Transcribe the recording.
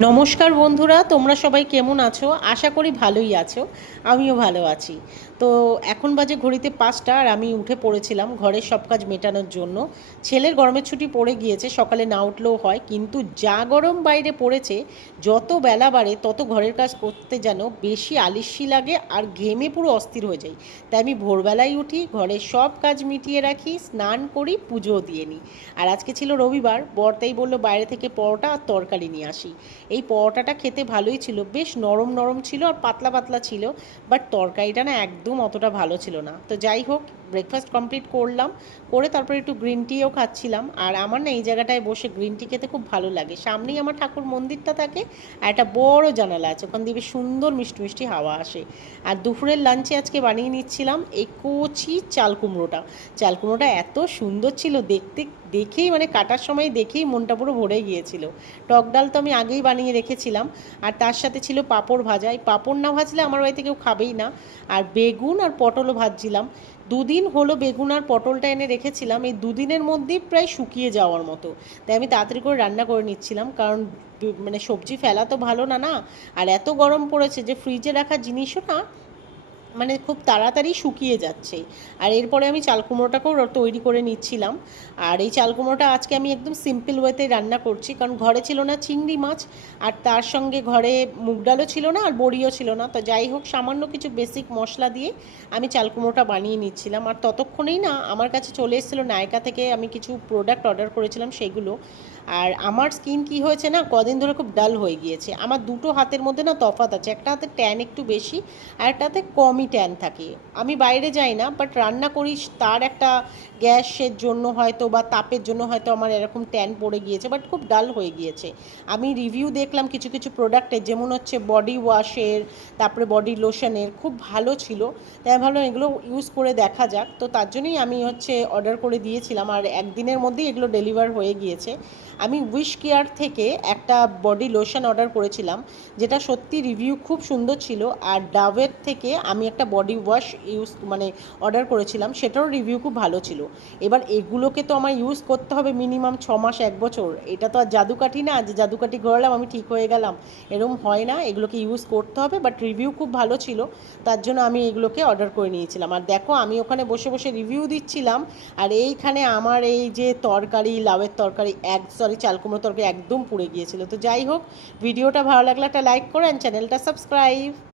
নমস্কার বন্ধুরা, তোমরা সবাই কেমন আছো? আশা করি ভালোই আছো। আমিও ভালো আছি। তো এখন বাজে ঘড়িতে 5টা আর আমি উঠে পড়েছিলাম ঘরের সব কাজ মেটানোর জন্য। ছেলের গরমের ছুটি পড়ে গিয়েছে, সকালে না উঠলেও হয়, কিন্তু যা গরম বাইরে পড়েছে, যত বেলা বাড়ে তত ঘরের কাজ করতে যেন বেশি আলিস্যি লাগে আর ঘেমে পুরো অস্থির হয়ে যাই। তাই আমি ভোরবেলায় উঠি, ঘরের সব কাজ মিটিয়ে রাখি, স্নান করি, পুজোও দিয়ে নিই। আর আজকে ছিল রবিবার, বর তাই বললো বাইরে থেকে পরোটা আর তরকারি নিয়ে আসি। এই পরোটাটা খেতে ভালোই ছিল, বেশ নরম নরম ছিল আর পাতলা পাতলা ছিল, বাট তরকারিটা না একদম অতটা ভালো ছিল না। তো যাই হোক, ব্রেকফাস্ট কমপ্লিট করলাম, করে তারপরে একটু গ্রিন টিও খাচ্ছিলাম। আর আমার না এই জায়গাটায় বসে গ্রিন টি খেতে খুব ভালো লাগে। সামনেই আমার ঠাকুর মন্দিরটা থাকে আর একটা বড় জানালা আছে, ওখান দিয়ে বেশ সুন্দর মিষ্টি মিষ্টি হাওয়া আসে। আর দুপুরের লাঞ্চে আজকে বানিয়ে নিচ্ছিলাম এই কচি চাল কুমড়োটা। চাল কুমড়োটা এত সুন্দর ছিল দেখতে, দেখেই মানে কাটার সময় দেখেই মনটা পুরো ভরে গিয়েছিল। টক ডাল তো আমি আগেই বানিয়ে রেখেছিলাম, আর তার সাথে ছিল পাঁপড় ভাজা। এই পাঁপড় না ভাজলে আমার বাড়িতে কেউ খাবেই না। আর বেগুন আর পটলও ভাজছিলাম। দুদিন হলো বেগুন আর পটলটা এনে রেখেছিলাম, এই দুদিনের মধ্যেই প্রায় শুকিয়ে যাওয়ার মতো। তাই আমি তাড়াতাড়ি করে রান্না করে নিচ্ছিলাম, কারণ মানে সবজি ফেলা তো ভালো না না। আর এত গরম পড়েছে যে ফ্রিজে রাখা জিনিসও না মানে খুব তাড়াতাড়ি শুকিয়ে যাচ্ছে। আর এরপরে আমি চাল কুমড়োটাকেও তৈরি করে নিচ্ছিলাম। আর এই চাল কুমড়োটা আজকে আমি একদম সিম্পল ওয়েতে রান্না করছি, কারণ ঘরে ছিল না চিংড়ি মাছ, আর তার সঙ্গে ঘরে মুগ ডালও ছিল না আর বড়িও ছিল না। তো যাই হোক, সামান্য কিছু বেসিক মশলা দিয়ে আমি চাল কুমড়োটা বানিয়ে নিচ্ছিলাম। আর ততক্ষণেই না আমার কাছে চলে এসেছিলো নায়কা থেকে আমি কিছু প্রোডাক্ট অর্ডার করেছিলাম, সেগুলো। আর আমার স্কিন কি হয়েছে না, কদিন ধরে খুব ডাল হয়ে গিয়েছে। আমার দুটো হাতের মধ্যে না তফাৎ আছে, একটা হাতে ট্যান একটু বেশি আর একটা হাতে কমই ট্যান থাকে। আমি বাইরে যাই না, বাট রান্না করি, তার একটা গ্যাসের জন্য হয়তো বা তাপের জন্য হয়তো আমার এরকম ট্যান পড়ে গিয়েছে, বাট খুব ডাল হয়ে গিয়েছে। আমি রিভিউ দেখলাম কিছু কিছু প্রোডাক্টের, যেমন হচ্ছে বডি ওয়াশের, তারপরে বডি লোশনের, খুব ভালো ছিল। তাই আমি ভাবলাম এগুলো ইউজ করে দেখা যাক। তো তার জন্যই আমি অর্ডার করে দিয়েছিলাম, আর একদিনের মধ্যেই এগুলো ডেলিভার হয়ে গিয়েছে। আমি উইশ কেয়ার থেকে একটা বডি লোশন অর্ডার করেছিলাম, যেটা সত্যি রিভিউ খুব সুন্দর ছিল। আর ডাভের থেকে আমি একটা বডি ওয়াশ অর্ডার করেছিলাম, সেটারও রিভিউ খুব ভালো ছিল। এবার এগুলোকে তো আমার ইউজ করতে হবে মিনিমাম 6 মাস 1 বছর। এটা তো আর জাদুকাঠি না যে জাদুকাঠি ঘোরালাম আমি ঠিক হয়ে গেলাম, এরকম হয় না। এগুলোকে ইউজ করতে হবে, বাট রিভিউ খুব ভালো ছিল, তার জন্য আমি এগুলোকে অর্ডার করে নিয়েছিলাম। আর দেখো, আমি ওখানে বসে বসে রিভিউ দিচ্ছিলাম, আর এইখানে আমার এই যে তরকারি, লাউয়ের তরকারি, চাল কুমড়ো তরকারি একদম পুড়ে গিয়েছিল। তো যাই হোক, ভিডিওটা ভালো লাগলে একটা লাইক করে চ্যানেলটা সাবস্ক্রাইব।